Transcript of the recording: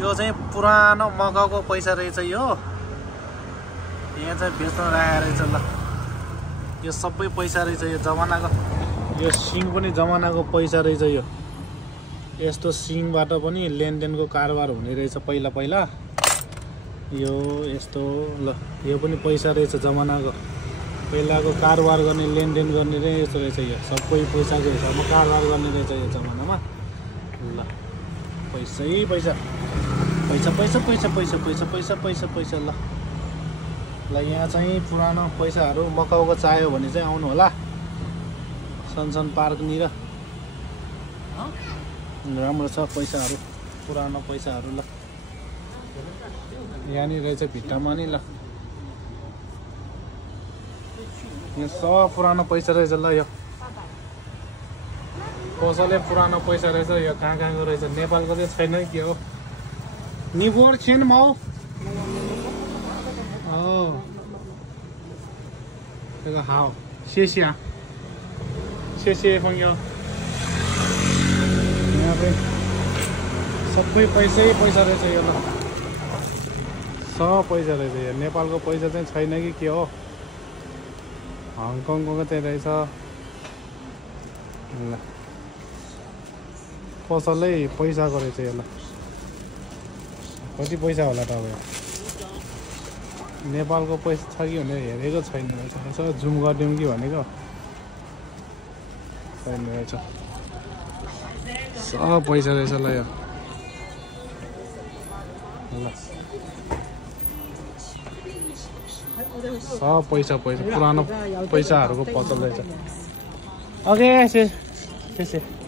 यो चाहिँ पुरानो मकाउको पैसा रहेछ यो। यहाँ चाहिँ बेच्न राखेको रहेछ ल। यो सबै पैसा रहेछ यो जमानाको। यो सिङ पनि जमानाको पैसा रहेछ यो। यस्तो सिङबाट पनि लेनदेनको कारोबार हुने रहेछ पहिला पहिला। यो यस्तो ल यो पनि पैसा रहेछ जमानाको। पहिलाको कारोबार गर्ने लेनदेन गर्ने रहेछ यो। सबै पैसाको हिसाबमा कारोबार गर्ने रहेछ यो जमानामा। ल पैसै पैसा पैसा पैसा पैसा पैसा पैसा पैसा पैसा पैसा ल ल यहाँ चाहिँ पुरानो पैसाहरू मकाउको चाहियो भने चाहिँ आउनु होला सनसन पार्कनिर। राम्रो छ पैसाहरू पुरानो पैसाहरू ल। यहाँनिर रहेछ भित्तामा नि ल। यो सब पुरानो पैसा रहेछ ल। यो कसैले पुरानो पैसा रहेछ यो कहाँ कहाँको रहेछ। नेपालको चाहिँ छैन के हो। निबोर छिन माउ这个好，谢谢啊，谢谢朋友。यहाँ पे सबै पैसै पैसा रहेछ यो ल। सब पैसा रहेछ यो। नेपालको पैसा चाहिँ छैन कि के हो। हङकङको चाहिँ रहेछ ल। पसलै पैसाको रहेछ यो ल। कति पैसा होला त अब नेपालको पैसा छ कि भनेर हेरेको छैन रहेछ। यसो जुम गरिदिउँ कि भनेको छैन रहेछ। सब पैसा रहेछ ल यो ल। सब पैसा पैसा पुरानो पैसाहरूको पसल रहेछ। ओके,谢谢。